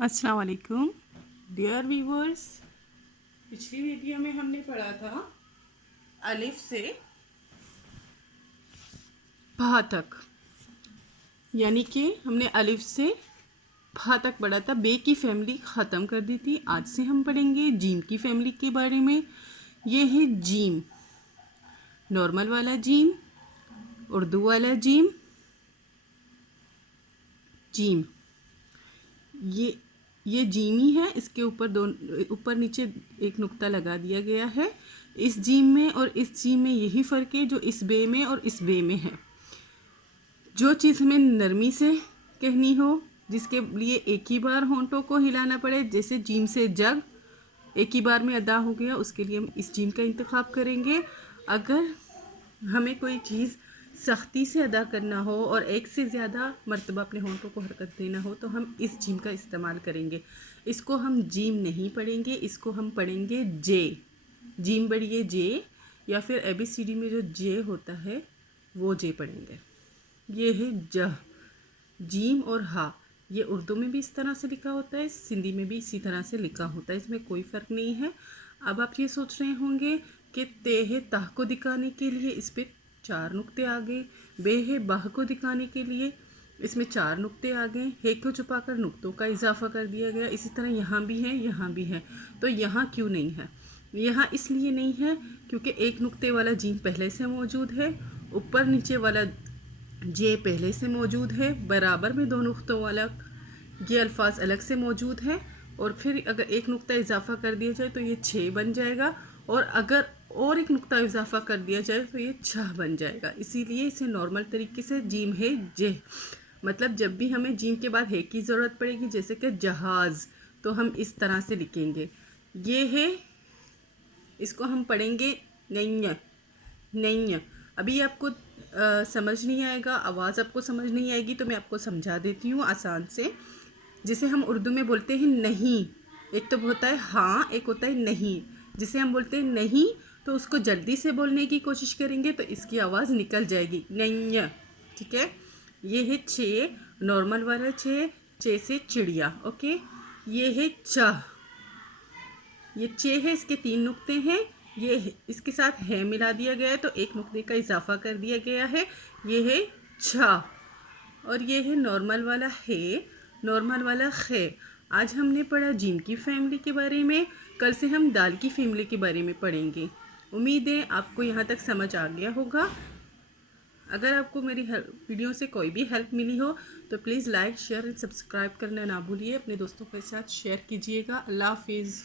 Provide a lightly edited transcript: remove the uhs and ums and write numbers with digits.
अस्सलाम वालेकुम dear viewers. पिछली वीडियो में हमने पढ़ा था अलिफ से भा तक, यानी कि हमने अलिफ से भा तक पढ़ा था। बे की फैमिली ख़त्म कर दी थी। आज से हम पढ़ेंगे जीम की फैमिली के बारे में। ये है जीम, नॉर्मल वाला जीम, उर्दू वाला जीम, जीम। ये जीम ही है। इसके ऊपर नीचे एक नुक्ता लगा दिया गया है। इस जीम में और इस जीम में यही फ़र्क है जो इस बे में और इस बे में है। जो चीज़ हमें नरमी से कहनी हो, जिसके लिए एक ही बार होंठों को हिलाना पड़े, जैसे जीम से जग एक ही बार में अदा हो गया, उसके लिए हम इस जीम का इंतखाब करेंगे। अगर हमें कोई चीज़ सख्ती से अदा करना हो और एक से ज़्यादा मर्तबा अपने होंठों को हरकत देना हो तो हम इस जीम का इस्तेमाल करेंगे। इसको हम जीम नहीं पढ़ेंगे, इसको हम पढ़ेंगे जे। जीम पढ़िए जे, या फिर ABCD में जो जे होता है वो जे पढ़ेंगे। ये है जह, जीम और हा। ये उर्दू में भी इस तरह से लिखा होता है, सिंधी में भी इसी तरह से लिखा होता है, इसमें कोई फ़र्क नहीं है। अब आप ये सोच रहे होंगे कि ते है ताह को दिखाने के लिए इस पर 4 नुक्ते आ गए, बे है बाह को दिखाने के लिए इसमें 4 नुक्ते आ गए, हे को छुपाकर नुक्तों का इजाफा कर दिया गया। इसी तरह यहाँ भी है, यहाँ भी है। तो यहाँ क्यों नहीं है? यहाँ इसलिए नहीं है क्योंकि एक नुक्ते वाला जीम पहले से मौजूद है, ऊपर नीचे वाला जे पहले से मौजूद है, बराबर में 2 नुक्तों वाला ये अल्फाज अलग से मौजूद है। और फिर अगर एक नुक्ता इजाफा कर दिया जाए तो ये 6 बन जाएगा, और अगर और एक नुक्ता इजाफा कर दिया जाए तो ये 6 बन जाएगा। इसीलिए इसे नॉर्मल तरीके से जीम है जे। मतलब जब भी हमें जीम के बाद है की ज़रूरत पड़ेगी, जैसे कि जहाज़, तो हम इस तरह से लिखेंगे। ये है, इसको हम पढ़ेंगे नहीं नहीं। अभी आपको समझ नहीं आएगा, आवाज़ आपको समझ नहीं आएगी, तो मैं आपको समझा देती हूँ आसान से। जिसे हम उर्दू में बोलते हैं नहीं, एक तो होता है हाँ, एक होता है नहीं। जिसे हम बोलते हैं नहीं तो उसको जल्दी से बोलने की कोशिश करेंगे तो इसकी आवाज़ निकल जाएगी, नहीं। ठीक है। ये है छे, नॉर्मल वाला छे से चिड़िया। ओके। ये है चाह, ये चे है, इसके 3 नुक्ते हैं। ये इसके साथ है मिला दिया गया है तो एक नुक्ते का इजाफा कर दिया गया है। ये है छा, और ये है नॉर्मल वाला है, नॉर्मल वाला खे। आज हमने पढ़ा जीम की फैमिली के बारे में, कल से हम दाल की फैमिली के बारे में पढ़ेंगे। उम्मीद है आपको यहाँ तक समझ आ गया होगा। अगर आपको मेरी वीडियो से कोई भी हेल्प मिली हो तो please like, share and subscribe करना ना भूलिए। अपने दोस्तों के साथ शेयर कीजिएगा। अल्लाह हाफिज़।